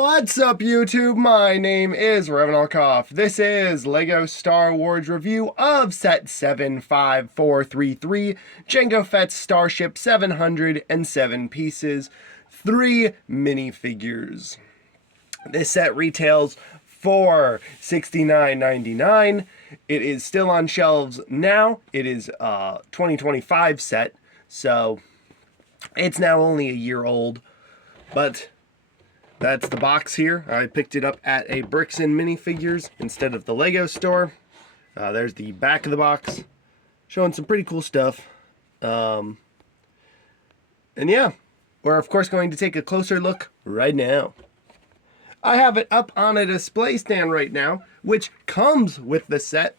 What's up, YouTube? My name is Revanalkoff. This is LEGO Star Wars review of set 75433, Jango Fett's Starship, 707 pieces, 3 minifigures. This set retails for $69.99. It is still on shelves now. It is a 2025 set, so it's now only a year old, but that's the box here. I picked it up at a Bricks and Minifigures instead of the Lego store. There's the back of the box, showing some pretty cool stuff. And yeah, we're of course going to take a closer look right now. I have it up on a display stand right now, which comes with the set.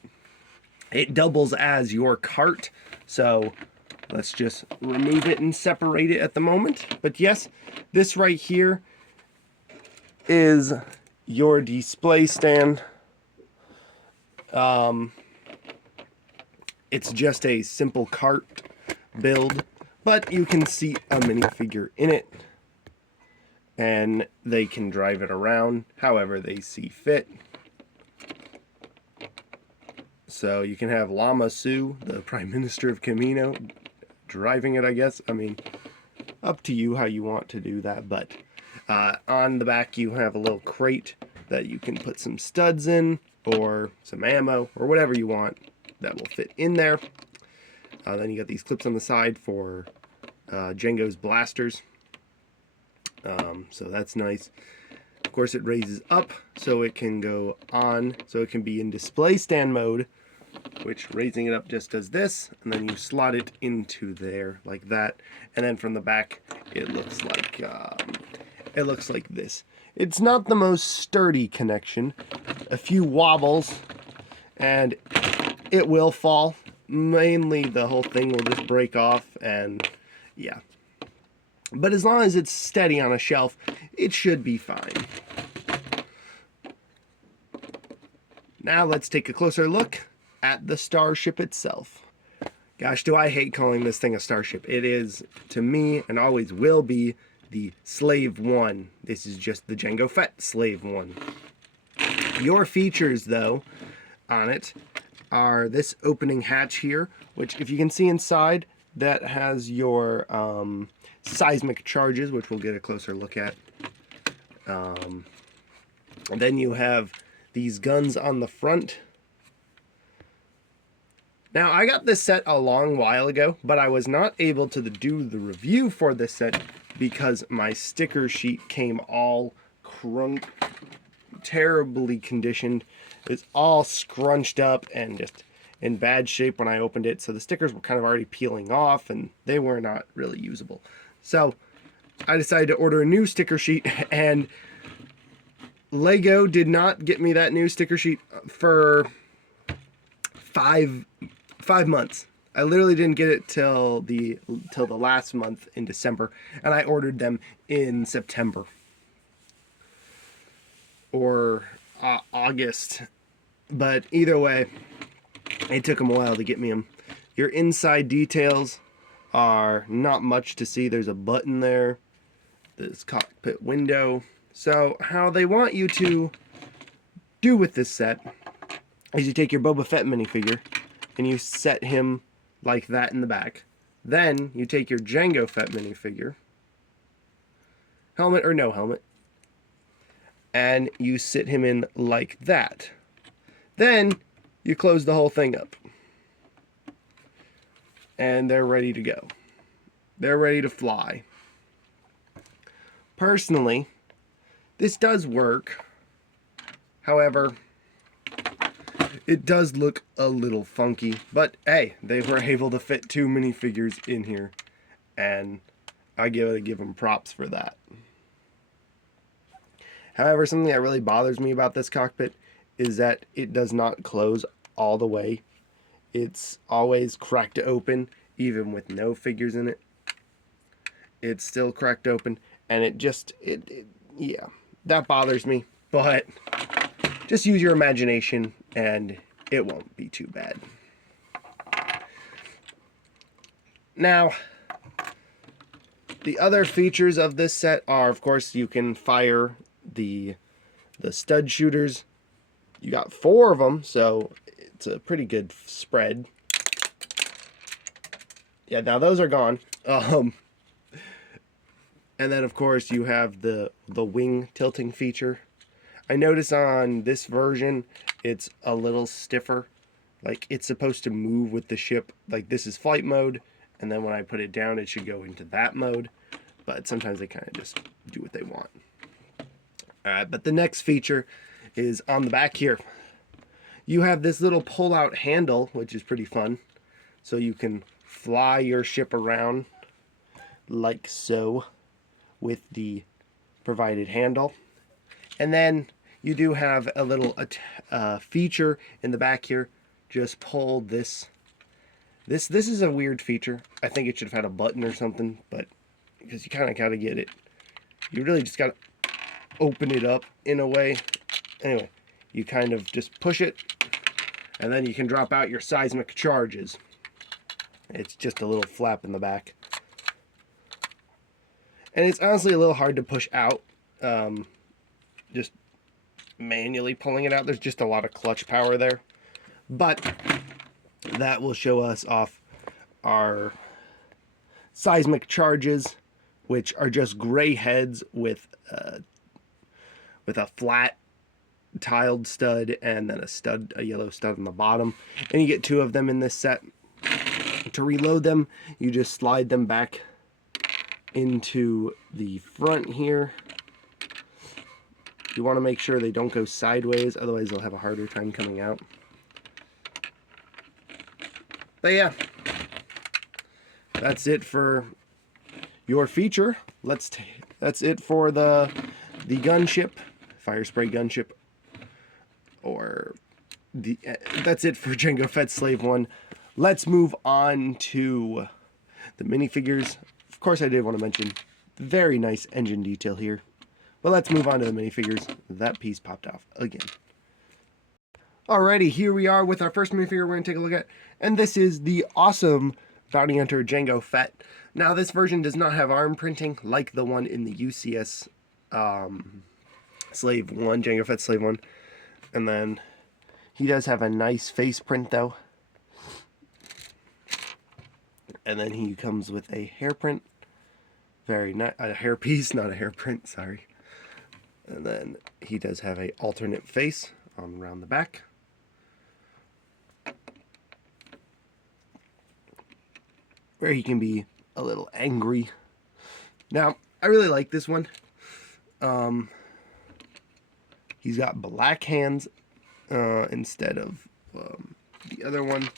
It doubles as your cart, so let's just remove it and separate it at the moment. But yes, this right here is your display stand. It's just a simple cart build, but you can seat a minifigure in it, and they can drive it around however they see fit. So you can have Lama Su, the Prime Minister of Camino, driving it, I guess. I mean, up to you how you want to do that, but on the back you have a little crate that you can put some studs in, or some ammo, or whatever you want that will fit in there. Then you got these clips on the side for Jango's blasters. So that's nice. Of course, it raises up so it can go on, so it can be in display stand mode, which raising it up just does this, and then you slot it into there like that. And then from the back, it looks like this. It's not the most sturdy connection. A few wobbles, and it will fall. Mainly, the whole thing will just break off, and yeah. But as long as it's steady on a shelf, it should be fine. Now let's take a closer look at the Starship itself. Gosh, do I hate calling this thing a Starship. It is, to me, and always will be, the Slave 1. This is just the Jango Fett Slave 1. Your features, though, on it are this opening hatch here, which, if you can see inside, that has your seismic charges, which we'll get a closer look at. And then you have these guns on the front. Now, I got this set a long while ago, but I was not able to do the review for this set because my sticker sheet came all terribly conditioned. It's all scrunched up and just in bad shape when I opened it, so the stickers were kind of already peeling off and they were not really usable. So I decided to order a new sticker sheet, and Lego did not get me that new sticker sheet for five months. I literally didn't get it till the last month in December, and I ordered them in September or August. But either way, it took them a while to get me them. Your inside details are not much to see. There's a button there, this cockpit window. So how they want you to do with this set is you take your Boba Fett minifigure and you set him like that in the back. Then you take your Jango Fett minifigure, helmet or no helmet, and you sit him in like that. Then you close the whole thing up, and they're ready to go. They're ready to fly. Personally, this does work. However, it does look a little funky, but hey, they were able to fit 2 minifigures in here, and I gotta give them props for that. However, something that really bothers me about this cockpit is that it does not close all the way. It's always cracked open, even with no figures in it. It's still cracked open, and yeah, that bothers me, but just use your imagination and it won't be too bad. Now, the other features of this set are, of course, you can fire the stud shooters. You got 4 of them, so it's a pretty good spread. Yeah, now those are gone. And then, of course, you have the wing tilting feature. I notice on this version, it's a little stiffer. Like, it's supposed to move with the ship. Like, this is flight mode, and then when I put it down, it should go into that mode. But sometimes they kind of just do what they want. Alright, but the next feature is on the back here. You have this little pull-out handle, which is pretty fun. So you can fly your ship around like so with the provided handle. And then you do have a little feature in the back here. Just pull this. This is a weird feature. I think it should have had a button or something, but because you kind of got to get it. You really just got to open it up in a way. Anyway, you kind of just push it, and then you can drop out your seismic charges. It's just a little flap in the back. And it's honestly a little hard to push out. Just manually pulling it out. There's just a lot of clutch power there. But that will show us off our seismic charges, which are just gray heads with a flat tiled stud and then a yellow stud on the bottom. And you get 2 of them in this set. To reload them, you just slide them back into the front here. You want to make sure they don't go sideways, otherwise they'll have a harder time coming out. But yeah, that's it for your feature. That's it for the gunship, fire spray gunship, or that's it for Jango Fett Slave 1. Let's move on to the minifigures. Of course, I did want to mention very nice engine detail here. But let's move on to the minifigures. That piece popped off again. Alrighty, here we are with our first minifigure we're going to take a look at. And this is the awesome Bounty Hunter Jango Fett. Now, this version does not have arm printing like the one in the UCS Slave 1, Jango Fett Slave 1. And then he does have a nice face print, though. And then he comes with a hair print. Very nice. A hair piece, not a hair print, sorry. And then he does have a alternate face on around the back. Where he can be a little angry. Now, I really like this one. He's got black hands instead of the other one.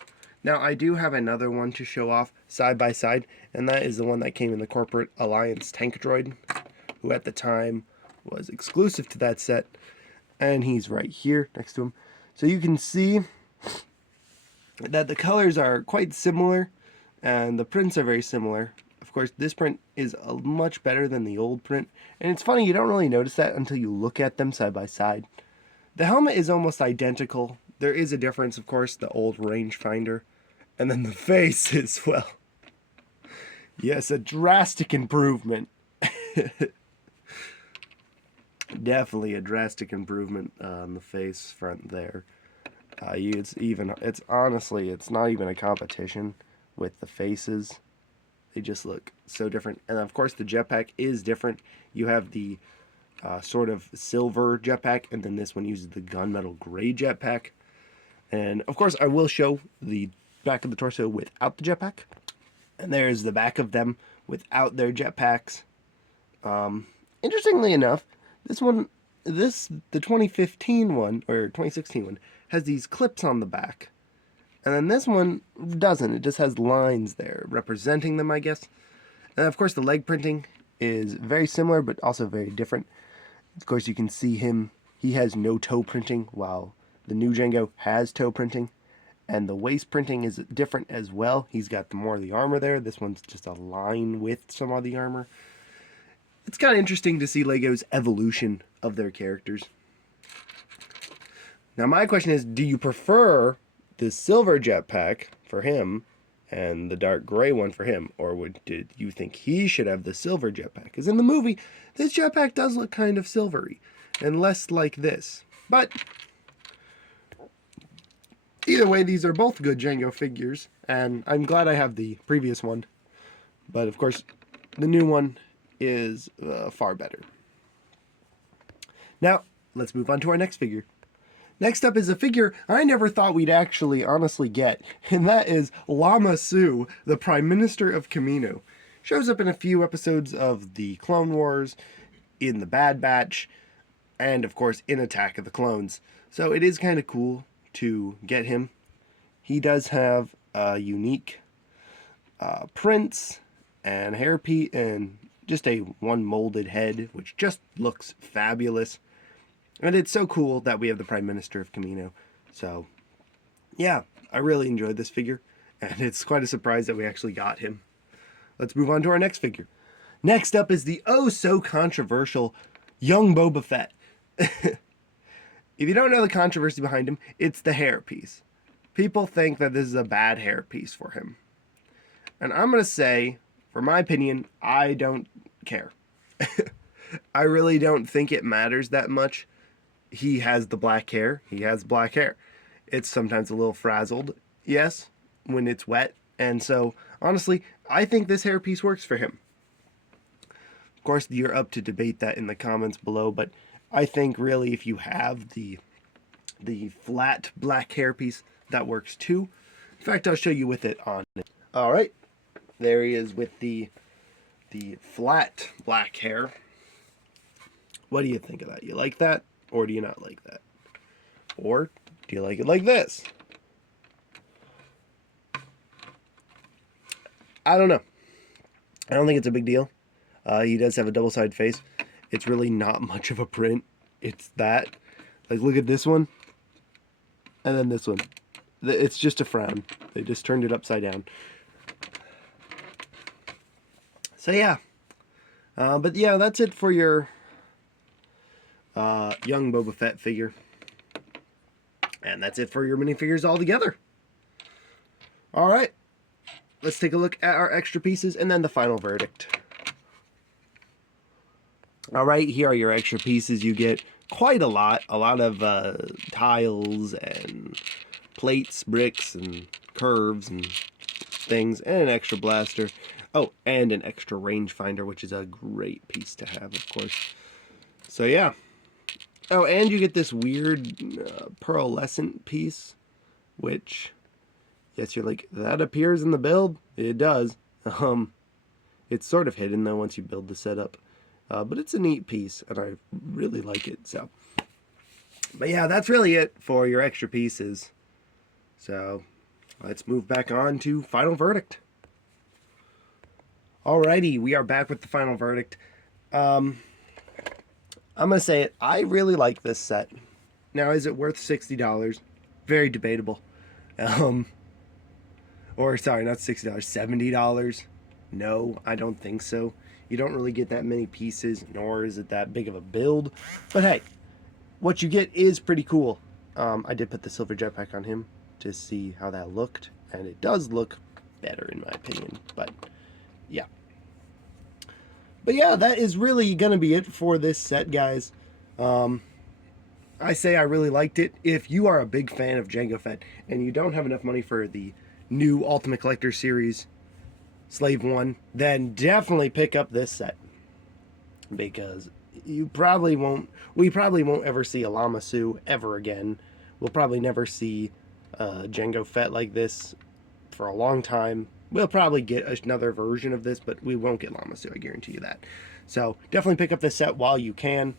Now, I do have another one to show off side by side, and that is the one that came in the Corporate Alliance tank droid, who at the time was exclusive to that set, and he's right here next to him. So you can see that the colors are quite similar, and the prints are very similar. Of course, this print is much better than the old print, and it's funny, you don't really notice that until you look at them side by side. The helmet is almost identical. There is a difference, of course, the old rangefinder, and then the face as well. Yes, a drastic improvement. Definitely a drastic improvement on the face front there. It's honestly, it's not even a competition with the faces. They just look so different. And of course the jetpack is different. You have the sort of silver jetpack, and then this one uses the gunmetal gray jetpack. And of course I will show the back of the torso without the jetpack. And there's the back of them without their jetpacks. Interestingly enough, the 2015 one, or 2016 one, has these clips on the back. And then this one doesn't. It just has lines there representing them, I guess. And of course the leg printing is very similar, but also very different. Of course you can see him, he has no toe printing, while the new Jango has toe printing. And the waist printing is different as well. He's got more of the armor there. This one's just a line with some of the armor. It's kind of interesting to see LEGO's evolution of their characters. Now my question is, do you prefer the silver jetpack for him and the dark gray one for him? Or did you think he should have the silver jetpack? Because in the movie, this jetpack does look kind of silvery. and less like this. But either way, these are both good Jango figures, and I'm glad I have the previous one. But of course, the new one is far better. Now, let's move on to our next figure. Next up is a figure I never thought we'd actually honestly get, and that is Lama Su, the Prime Minister of Kamino. Shows up in a few episodes of the Clone Wars, in the Bad Batch, and of course in Attack of the Clones. So it is kind of cool to get him. He does have a unique prints and hairpiece and just a one molded head, which just looks fabulous. And it's so cool that we have the Prime Minister of Kamino. So, yeah, I really enjoyed this figure. And it's quite a surprise that we actually got him. Let's move on to our next figure. Next up is the oh-so-controversial young Boba Fett. If you don't know the controversy behind him, it's the hairpiece. People think that this is a bad hairpiece for him. And I'm going to say, for my opinion, I don't care. I really don't think it matters that much. He has the black hair. He has black hair. It's sometimes a little frazzled, yes, when it's wet. And so, honestly, I think this hairpiece works for him. Of course, you're up to debate that in the comments below, but I think really if you have the flat black hairpiece, that works too. In fact, I'll show you with it on. All right, there he is with the flat black hair. What do you think of that? You like that? Or do you not like that? Or do you like it like this? I don't know. I don't think it's a big deal. He does have a double-sided face. It's really not much of a print. It's that. Like, look at this one. And then this one. It's just a frown. They just turned it upside down. So, yeah. But, yeah, that's it for your young Boba Fett figure. And that's it for your minifigures altogether. Alright. Let's take a look at our extra pieces and then the final verdict. Alright, here are your extra pieces. You get quite a lot of tiles and plates, bricks, and curves and things, and an extra blaster. Oh, and an extra rangefinder, which is a great piece to have, of course. So, yeah. Oh, and you get this weird pearlescent piece, which, yes, you're like, that appears in the build? It does. It's sort of hidden, though, once you build the setup. But it's a neat piece, and I really like it, so. But yeah, that's really it for your extra pieces. So, let's move back on to final verdict. Alrighty, we are back with the final verdict. I'm going to say it. I really like this set. Now, is it worth $60? Very debatable. Or, sorry, not $60, $70. No, I don't think so. You don't really get that many pieces, nor is it that big of a build. But hey, what you get is pretty cool. I did put the silver jetpack on him to see how that looked. And it does look better, in my opinion. But, yeah. But yeah, that is really going to be it for this set, guys. I say I really liked it. If you are a big fan of Jango Fett and you don't have enough money for the new Ultimate Collector Series Slave 1, then definitely pick up this set. Because we probably won't ever see a Lama Su ever again. We'll probably never see Jango Fett like this for a long time. We'll probably get another version of this, but we won't get Lama Su, I guarantee you that. So, definitely pick up this set while you can.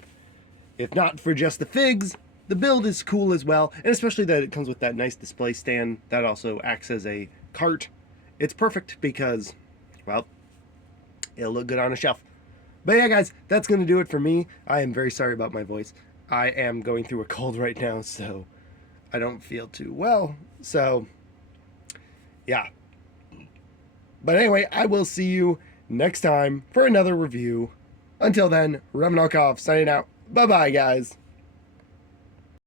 If not for just the figs, the build is cool as well, and especially that it comes with that nice display stand that also acts as a cart. It's perfect because, well, it'll look good on a shelf. But yeah, guys, that's going to do it for me. I am very sorry about my voice. I am going through a cold right now, so I don't feel too well. So, yeah. But anyway, I will see you next time for another review. Until then, Remnokov signing out. Bye-bye, guys.